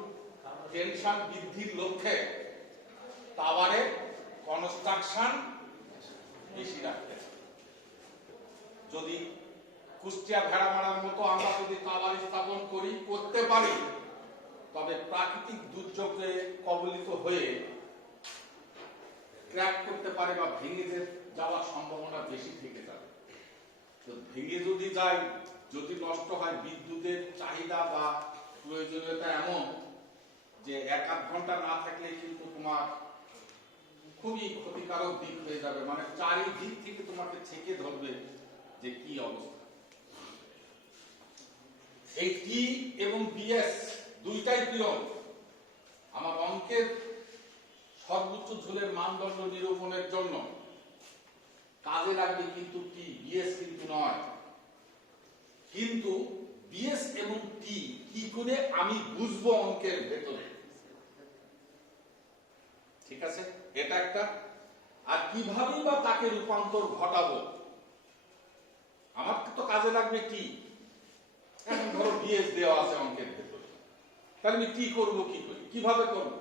টেনশন বৃদ্ধির লক্ষ্যে টাওয়ারের কনস্ট্রাকশন বেশি রাখতে। যদি কুষ্টিয়া ভেড়ামারার মতো আমরা যদি টাওয়ার স্থাপন করি, করতে পারি, তবে প্রাকৃতিক দুর্যোগে কবলিত হয়ে ক্র্যাক করতে পারে বা ভেঙে যাওয়ার সম্ভাবনা বেশি থেকে যাবে। তো ভেঙে যদি যায়, যদি নষ্ট হয়, বিদ্যুতের চাহিদা বা প্রয়োজনীয়তা এমন যে 1-8 ঘন্টা না থাকলে কিন্তু তোমার খুবই ক্ষতিকারক দিক হয়ে যাবে, মানে চারিদিক থেকে তোমাকে ছেকে ধরবে যে কি অবস্থা। এই টি এবং বিএস 2টাই পিরন। আমার অঙ্কের সর্বোচ্চ ঝুলের মানদণ্ড নিরূপণের জন্য কাজে লাগবে কিন্তু টি, বিএস কিন্তু নয়। কিন্তু বিএস এবং টি কি করে আমি বুঝবো অঙ্কের ভেতরে, ঠিক আছে? এটা একটা। আর কিভাবে বা তাকে রূপান্তর ঘটাবো, আমার তো কাজে লাগবে টি। এখন ধরো বিএস দেওয়া আছে অঙ্কের ভেতরে, তাহলে আমি কি করবো, কি করি, কিভাবে করবো?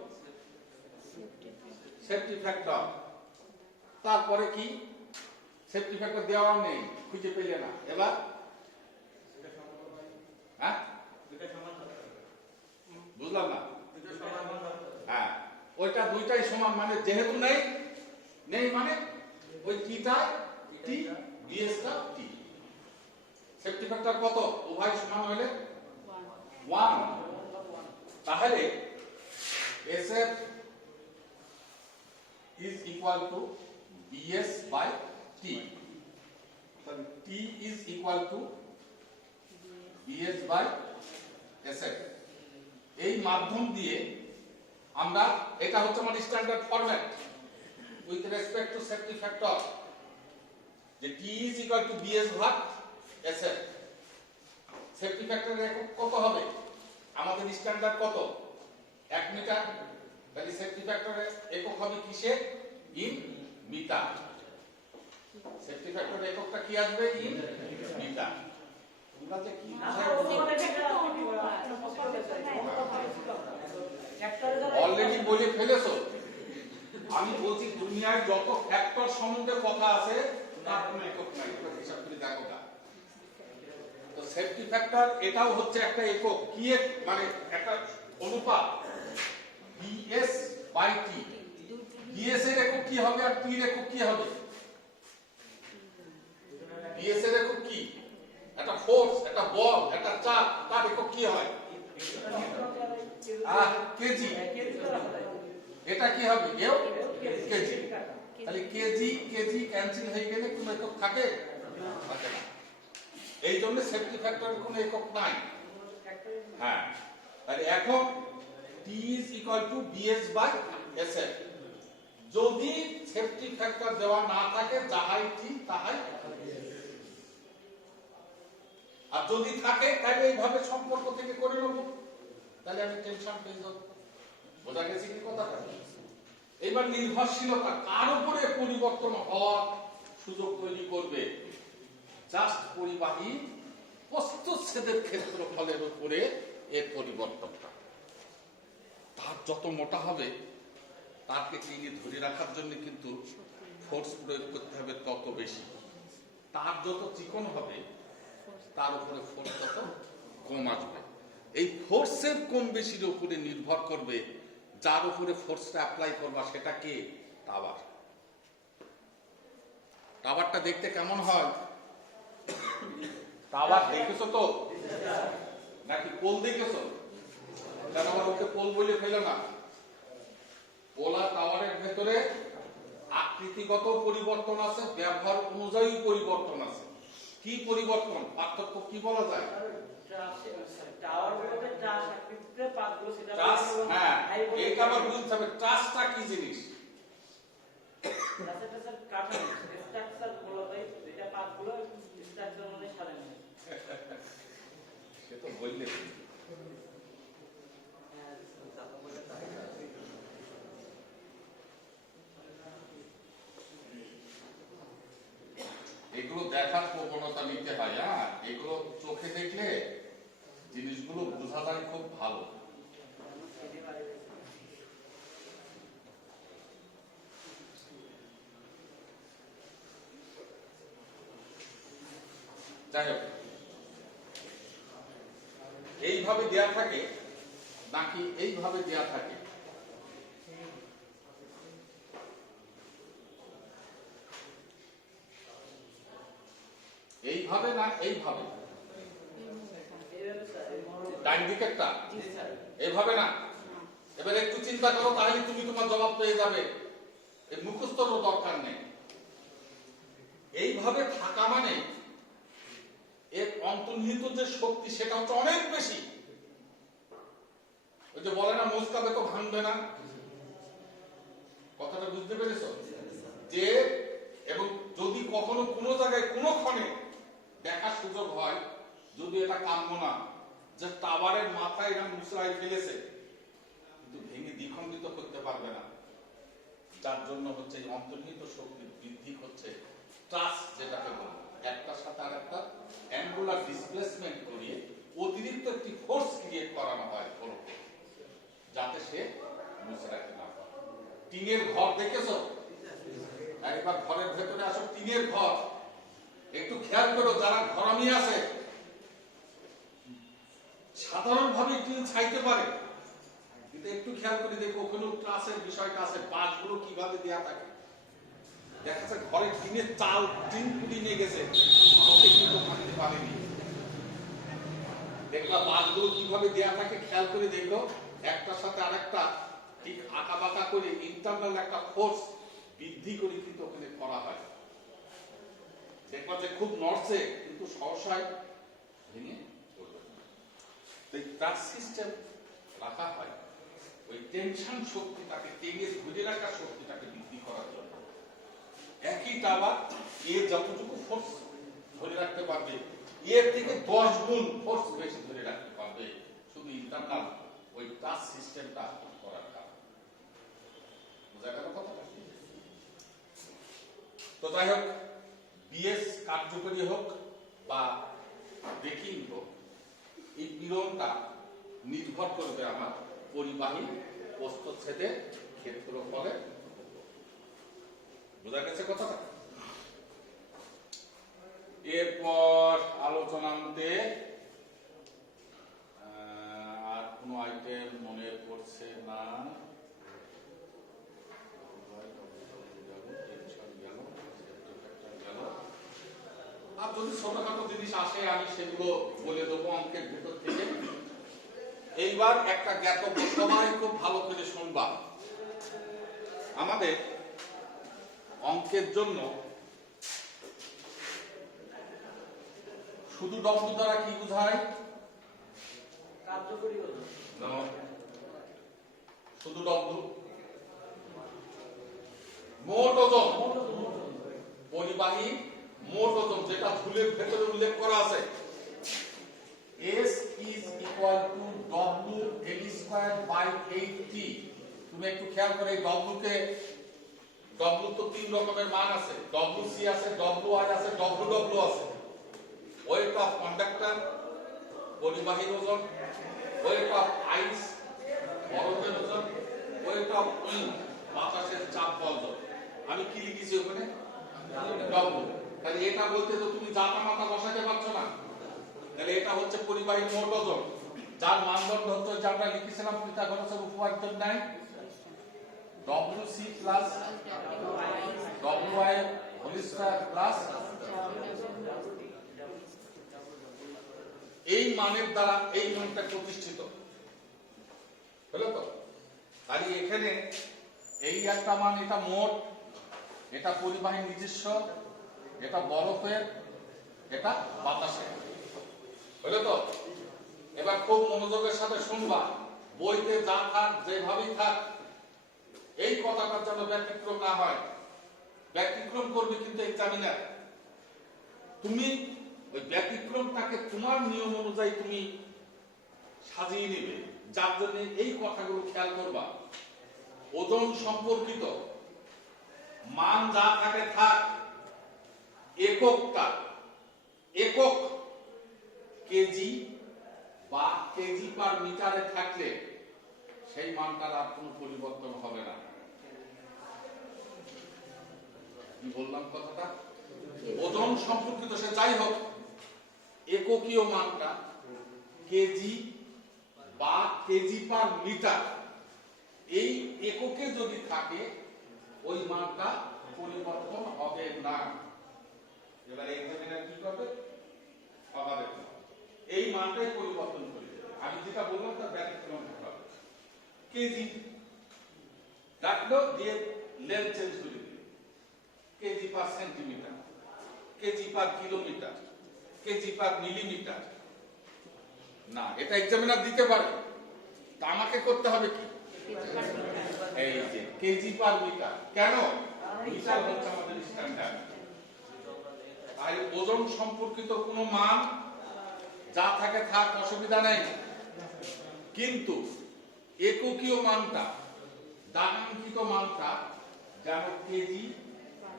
Safety factor. তারপরে কি? সেফটি ফ্যাক্টর দেওয়া নেই, খুঁজে পেলে না, এবার হ্যাঁ বুঝলাম না। হ্যাঁ, ওইটা 2টাই সমান, মানে যেহেতু নেই, নেই মানে ওই টিটা টি, বিএসটা টি। সেফটি ফ্যাক্টর কত? উভয় সমান হলে 1। তাহলে SF is equal to BS by T. তাহলে T is equal to BS by SF। এই মাধ্যম দিয়ে আমরা, এটা হচ্ছে আমাদের standard format, with respect to safety factor যে T is equal to BS ভাগ SF সেফটি ফ্যাক্টর একক কত হবে আমাদের স্ট্যান্ডার্ড কত 1 মিটার তাহলে সেফটি ফ্যাক্টরের একক হবে কিসের ইন মিটার সেফটি ফ্যাক্টরের এককটা কি আসবে ইন মিটার তোমরা যে কি অলরেডি বলে ফেলেছো আমি বলছি দুনিয়ায় যত ফ্যাক্টর সম্বন্ধে কথা আছে তার কোনো একক নাই হিসাব করে দেখো না তো সেফটি ফ্যাক্টর এটাও হচ্ছে একটা একক কি মানে একটা অনুপাত BS বাই T BS এর একক কি হবে আর T এর একক কি হবে BS এর একক কি একটা ফোর্স একটা বল একটা চাপ তার একক কি হয় কেজি এটা কি হবে কেজি তাহলে কেজি কেজি ক্যান্সেল হয়ে গেলে কোন একক থাকে থাকে না এই জন্য সেফটি ফ্যাক্টরের কোনো একক নাই হ্যাঁ তাহলে এখন T is equal to BS by SF যদি সেফটি ফ্যাক্টর দেওয়া না থাকে যাহাই T তাহাই আর যদি থাকে তাহলে এইভাবে সম্পর্ক থেকে করে নেব তাহলে আমি টেনশন পেয়ে যাব বোঝা গেছে কি কথাটা এবার নির্ভরশীলতা কার উপরে পরিবর্তন হওয়ার সুযোগ তৈরি করবে জাস্ট পরিবাহী প্রস্তুচ্ছেদের ক্ষেত্রফলের উপরে এর পরিবর্তনটা তার যত মোটা হবে তাকে টেনে ধরে রাখার জন্য কিন্তু ফোর্স প্রয়োগ করতে হবে তত বেশি তার যত চিকন হবে তার উপরে ফোর্স তত কম আসবে এই ফোর্সের কম বেশির উপরে নির্ভর করবে যার উপরে ফোর্সটা অ্যাপ্লাই করবা সেটা কে টাওয়ার টাওয়ারটা দেখতে কেমন হয় টাওয়ার দেখেছো তো নাকি পোল দেখেছো কেন আমার ওকে পোল বলে ফেলো না পোল আর টাওয়ারের ভেতরে আকৃতিগত পরিবর্তন আছে ব্যবহার অনুযায়ী পরিবর্তন আছে কি পরিবর্তন পার্থক্য কি বলা যায় টাওয়ার বলতে ট্রাস আকৃতিতে পাতগুলো সেটা হ্যাঁ এটা আবার বুঝতে হবে ট্রাসটা কি জিনিস ট্রাসটা স্যার কাঠামো স্ট্রাকচার বলা হয় এটা পাতগুলো স্ট্রাকচার মানে সাজানো সে তো বললে এগুলো দেখার প্রবণতা নিতে হয় হ্যাঁ এগুলো চোখে দেখলে জিনিসগুলো বোঝা যায় খুব ভালো যাই হোক এইভাবে দেয়া থাকে নাকি এইভাবে দেয়া থাকে এইভাবে না এইভাবে ডান দিকেরটা এইভাবে না এবার একটু চিন্তা করো তাহলে তুমি তোমার জবাব পেয়ে যাবে এর মুখস্থর দরকার নেই এইভাবে থাকা মানে এর অন্তর্নিহিত যে শক্তি সেটা হচ্ছে অনেক বেশি ওই যে বলে না মোস্কাবে তো ভাঙবে না কথাটা বুঝতে পেরেছো যে এবং যদি কখনো কোনো জায়গায় কোনো ক্ষণে দেখার সুযোগ হয় যদি এটা কাম্য না যে টাওয়ারের মাথায় এরা মুসরাই ফেলেছে কিন্তু ভেঙে দ্বিখণ্ডিত করতে পারবে না যার জন্য হচ্ছে এই অন্তর্নিহিত শক্তির বৃদ্ধি হচ্ছে ট্রাস যেটাকে বলে একটার সাথে আর একটা অ্যাঙ্গুলার ডিসপ্লেসমেন্ট করিয়ে অতিরিক্ত একটি ফোর্স ক্রিয়েট করানো হয় যাতে সে মুসরাইতে না পারে টিনের ঘর দেখেছো একবার ঘরের ভেতরে আসো টিনের ঘর একটু খেয়াল করো যারা ঘরামি আছে সাধারণভাবে টিন ছাইতে পারে কিন্তু একটু খেয়াল করে দেখো ওখানে ক্লাসের বিষয়টা আছে বাঁশগুলো কিভাবে দেয়া থাকে দেখা যাচ্ছে ঘরে টিনের চাল টিন পুড়ি নিয়ে গেছে ওকে কিন্তু ভাঙতে পারেনি দেখলা বাঁশগুলো কিভাবে দেয়া থাকে খেয়াল করে দেখো একটার সাথে আরেকটা ঠিক আঁকা বাঁকা করে ইন্টারনাল একটা ফোর্স বৃদ্ধি করে কিন্তু ওখানে করা হয় দেখবা যে খুব নড়ছে কিন্তু সহসায় ভেঙে পড়বে তো এই ট্রাস সিস্টেম রাখা হয় ওই টেনশন শক্তিটাকে টেনে ধরে রাখার শক্তিটাকে বৃদ্ধি করার জন্য ফিট আবার এ যতটুকু ফোর্স ধরে রাখতে পারবে এর থেকে 10 গুণ ফোর্স বেশি ধরে রাখতে পারবে শুধু ইন্টারনাল ওই টাচ সিস্টেমটা করার কারণে। বুঝা গেল কথাটা? তো যাই হোক, বিএস কার্যকরী হোক বা ব্রেকিং হোক, এই পীড়নটা নির্ভর করবে আমার পরিবাহী প্রস্থচ্ছেদের ক্ষেত্রফলে। বোঝা গেছে কথাটা? এরপর আলোচনাতে আর কোন আইটেম মনে পড়ছে না। আর যদি ছোটখাটো জিনিস আসে আমি সেগুলো বলে দেবো অঙ্কের ভেতর থেকে। এইবার একটা জ্ঞাতব্য, সবাই খুব ভালো করে শুনবা। আমাদের অঙ্কের জন্য শুধু ডব্লু দ্বারা কি বোঝায়? কার্যকরী ওজন। শুধু ডব্লু মোট ওজন, পরিবাহী মোট ওজন, যেটা ধুলের ভেতরে উল্লেখ করা আছে। S is equal to W L square by 8T। তুমি একটু খেয়াল করে W কে, W তো তিন রকমের মান আছে, WC আছে, WI আছে, WW আছে। ওয়েট অফ কন্ডাক্টর পরিবাহীর ওজন, ওয়েট অফ আইস বরফের ওজন, ওয়েট অফ উইন্ড বাতাসের চাপ বল। আমি কি লিখেছি ওখানে? W। তাহলে এটা বলতে তো তুমি জাতা মাথা বসাতে পারছো না। তাহলে এটা হচ্ছে পরিবাহীর মোট ওজন, যার মানদণ্ড হচ্ছে যে আমরা লিখেছিলাম পিথাগোরাসের উপপাদ্য নাই, WC plus WI whole square plus. এই মানের দ্বারা এই মানটা প্রতিষ্ঠিত হলো তো। তাহলে এখানে এই একটা মান, এটা মোট, এটা পরিবাহীর নিজস্ব, এটা বরফের, এটা বাতাসের, হলো তো। এবার খুব মনোযোগের সাথে শুনবা, বইতে যা থাক যেভাবেই থাক এই কথাটার যেন ব্যতিক্রম না হয়। ব্যতিক্রম করবে কিন্তু এক্সামিনার। তুমি ওই ব্যতিক্রমটাকে তোমার নিয়ম অনুযায়ী তুমি সাজিয়ে নেবে, যার জন্য এই কথাগুলো খেয়াল করবা। ওজন সম্পর্কিত মান যা থাকে থাক, এককটা একক কেজি বা কেজি পার মিটারে থাকলে সেই মানটার আর কোনো পরিবর্তন হবে না। কি বললাম কথাটা? ওজন সম্পর্কিত সে যাই হোক, এককীয় মানটা কেজি বা কেজি পার মিটার, এই এককে যদি থাকে ওই মানটা পরিবর্তন হবে না। এবার এক্সামিনার কি করবে? হবে এই মানটাই পরিবর্তন করে দেবে। আমি যেটা বললাম তার ব্যতিক্রম হবে। কেজি রাখলো, দিয়ে লেন্থ চেঞ্জ করে দিল, কেজি পার centimetre, KG per kilometre, KG পার মিলিমিটার। না, এটা এক্সামিনার দিতে পারে, তা আমাকে করতে হবে কি? এই যে কেজি পার মিটার। কেন? মিটার হচ্ছে আমাদের স্ট্যান্ডার্ড। তাই ওজন সম্পর্কিত কোন মান যা থাকে থাক, অসুবিধা নেই, কিন্তু এককীয় মানটা, দানাঙ্কিত মানটা যেন কেজি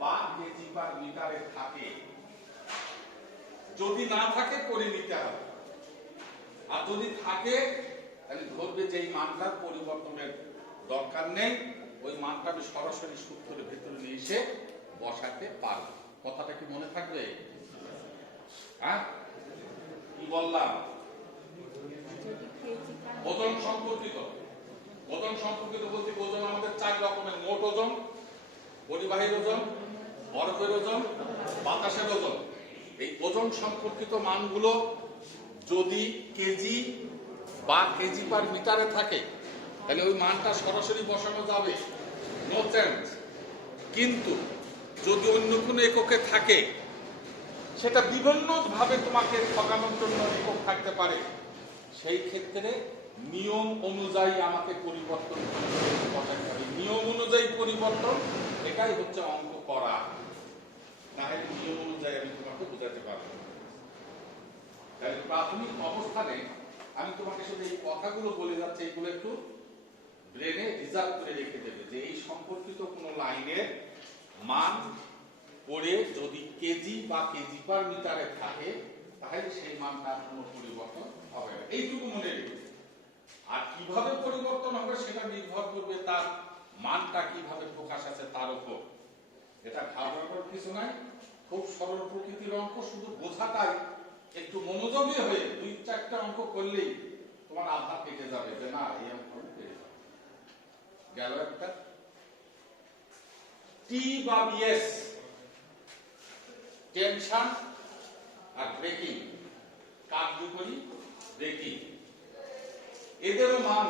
বা কেজি পার মিটারে থাকে। যদি না থাকে করে নিতে হবে, আর যদি থাকে তাহলে ধরবে যে এই মানটার পরিবর্তনের দরকার নেই, ওই মানটা আমি সরাসরি সূত্রের ভেতরে নিয়ে এসে বসাতে পারবো। কথাটা কি মনে থাকবে? হ্যাঁ, কি বললাম? ওজন সম্পর্কিত, ওজন সম্পর্কিত বলতে ওজন আমাদের চার রকমের: মোট ওজন, পরিবাহীর ওজন, বরফের ওজন, বাতাসের ওজন। এই ওজন সম্পর্কিত মানগুলো যদি কেজি বা কেজি পার মিটারে থাকে তাহলে ওই মানটা সরাসরি বসানো যাবে, নো চেঞ্জ। কিন্তু যদি অন্য কোনো এককে থাকে, সেটা বিভিন্ন ভাবে তোমাকে ঠকানোর জন্য একক থাকতে পারে, সেই ক্ষেত্রে নিয়ম অনুযায়ী আমাকে পরিবর্তন বসাতে হবে। নিয়ম অনুযায়ী পরিবর্তন, এটাই হচ্ছে অঙ্ক করা। তাহলে নিয়ম অনুযায়ী আমি তোমাকে বোঝাতে পারবো। তাহলে প্রাথমিক অবস্থানে আমি তোমাকে শুধু এই কথাগুলো বলে যাচ্ছি, এগুলো একটু ব্রেনে রিজার্ভ করে রেখে দেবে যে এই সম্পর্কিত কোনো লাইনের মান পড়ে যদি কেজি বা কেজি পার মিটারে থাকে তাহলে সেই মানটার কোনো পরিবর্তন হবে না, এইটুকু মনে রেখে। আর কিভাবে পরিবর্তন হবে সেটা নির্ভর করবে তার মানটা কিভাবে প্রকাশ আছে তার উপর। এটা ঘাবড়ানোর কিছু নাই, খুব সরল প্রকৃতির অঙ্ক, শুধু বোঝাটাই একটু মনোযোগী হয়ে 2-4টা অঙ্ক করলেই তোমার আধা কেটে যাবে যে না এই অঙ্ক আমি পেরে যাবো। গেল একটা। টি বা বিএস, টেনশন আর ব্রেকিং, কার্যকরী ব্রেকিং, এদেরও মান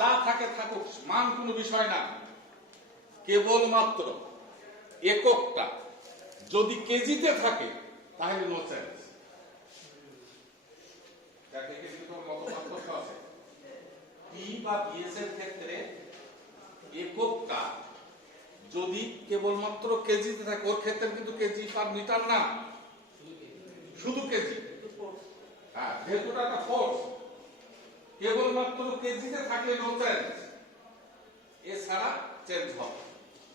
যা থাকে থাকুক, মান কোনো বিষয় না, কেবলমাত্র এককটা যদি কেজিতে থাকে তাহলে নো চেঞ্জ। আছে টি বা বিএস এর ক্ষেত্রে এককটা যদি কেবলমাত্র কেজিতে থাকে, ওর ক্ষেত্রে কিন্তু কেজি পার মিটার না, শুধু কেজি। হ্যাঁ, যেহেতু একটা ফোর্স, কেবলমাত্র কেজিতে থাকলে নো চেঞ্জ, এছাড়া চেঞ্জ হবে।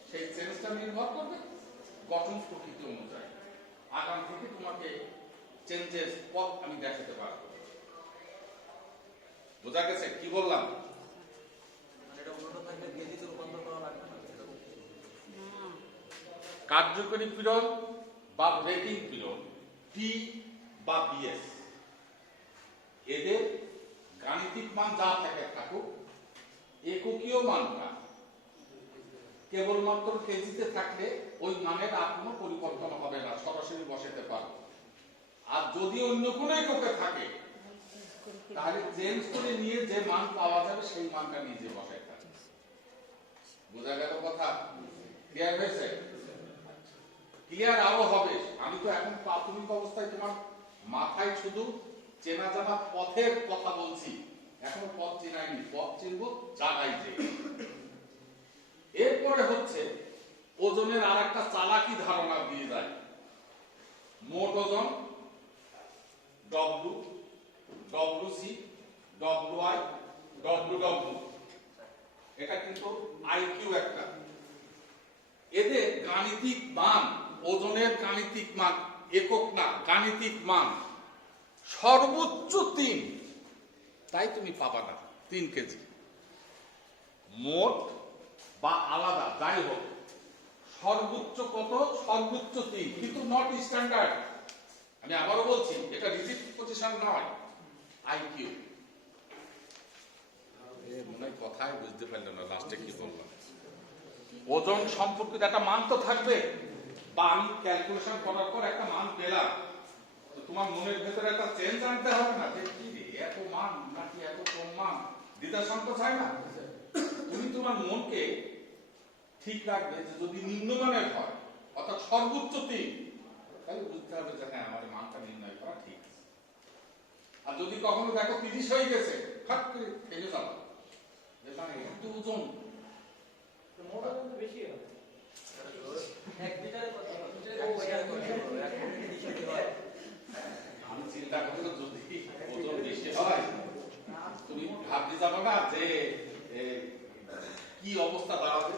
সেই চেঞ্জটা নির্ভর করবে গঠন প্রকৃতি অনুযায়ী। আগাম থেকে তোমাকে চেঞ্জের পথ আমি দেখাতে পারবো। বোঝা গেছে কি বললাম? কার্যকরী পীড়ন বা ব্রেকিং পীড়ন, টি বা বিএস, এদের গাণিতিক মান যা থাকে থাকুক, এককীয় মানটা কেবলমাত্র কেজিতে থাকলে ওই মানের আর কোনো পরিবর্তন হবে না, সরাসরি বসাতে পারো। আর যদি অন্য কোনো এককে থাকে তাহলে চেঞ্জ করে নিয়ে যে মান পাওয়া যাবে সেই মানটা নিজে বসাতে হবে। বোঝা গেল কথা? ক্লিয়ার হয়েছে? ক্লিয়ার আরো হবে। আমি তো এখন প্রাথমিক অবস্থায় তোমার মাথায় শুধু চেনা জানা পথের কথা বলছি, এখনো পথ চিনাইনি, পথ চিনব জানাই যে। এরপরে হচ্ছে ওজনের আর একটা চালাকি ধারণা দিয়ে যায়। মোট ওজন ডব্লু, ডব্লুসি, ডব্লুআই, ডব্লুডব্লু, এটা কিন্তু আইকিউ একটা। এদের গাণিতিক মান, ওজনের গাণিতিক মান, একক না গাণিতিক মান সর্বোচ্চ 3, তাই তুমি পাবা না 3 কেজি। মোট বা আলাদা যাই হোক, সর্বোচ্চ কত? সর্বোচ্চ 3, কিন্তু নট স্ট্যান্ডার্ড। আমি আবারও বলছি, এটা রিজিড পজিশন নয়, আইকিউ। মনে হয় কথাই বুঝতে পারলাম না লাস্টে কি বললাম। ওজন সম্পর্কিত একটা মান তো থাকবে, বা আমি ক্যালকুলেশন করার পর একটা মান পেলাম, তো তোমার মনের ভেতরে একটা চেঞ্জ আনতে হবে না যে কি রে এত মান নাকি এত কম মান, দ্বিধা সংকোচ হয় না? তুমি তোমার মনকে ঠিক রাখবে যে যদি নিম্নমানের হয় অর্থাৎ সর্বোচ্চ 3, তাহলে বুঝতে হবে যে হ্যাঁ আমাদের মানটা নির্ণয় করা ঠিক আছে। আর যদি কখনো দেখো 30 হয়ে গেছে, ফাট করে ফেলে যাও যে না একটু ওজন মোটা কিন্তু বেশি হবে। 1 লিটারে কত? আমি চিন্তা করি তো যদি ওজন বেশি হয় তুমি ভাবতে যাবে না যে কি অবস্থা দাঁড়াবে।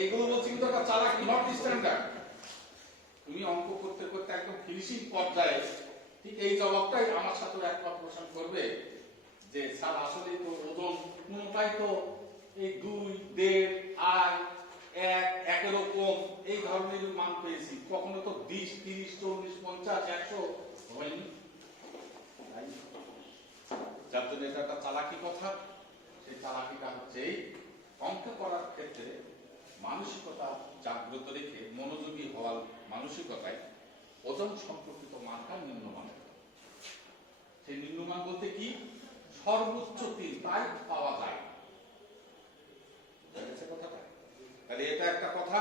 এইগুলো বলছি কিন্তু একটা চালাকি, নট স্ট্যান্ডার্ড। তুমি অঙ্ক করতে করতে একদম ফিনিশিং পর্যায়ে ঠিক এই জবাবটাই আমার সাথে একমত পোষণ করবে যে স্যার আসলে তো ওজন কোনটাই তো এই 2, 1.5, আই 1, 1 এরকম এই ধরনের মান পেয়েছি, কখনো তো 20, 30, 40, 50, 100 হয়নি। যার জন্য এটা একটা চালাকি কথা। সেই চালাকিটা হচ্ছে এই অঙ্ক করার ক্ষেত্রে মানসিকতা জাগ্রত রেখে মনোযোগী হওয়ার মানসিকতায় ওজন সম্পর্কিত মানটা নিম্নমানের। সেই নিম্নমান বলতে কি? সর্বোচ্চ 3, তাই পাওয়া যায়। কথাটা তাহলে এটা একটা কথা।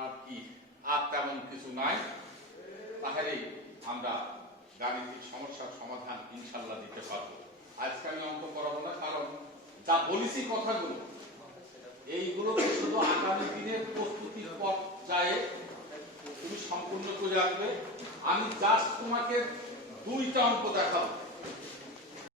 আর কি, আর তেমন কিছু নাই। তাহলে আমরা গাণিতিক সমস্যার সমাধান ইনশাল্লাহ দিতে পারবো। আজকে আমি অঙ্ক করাবো না, কারণ যা বলেছি কথাগুলো এইগুলোকে শুধু আগামী দিনের প্রস্তুতির পর্যায়ে তুমি সম্পূর্ণ করে রাখবে। আমি জাস্ট তোমাকে দুইটা অঙ্ক দেখাবো।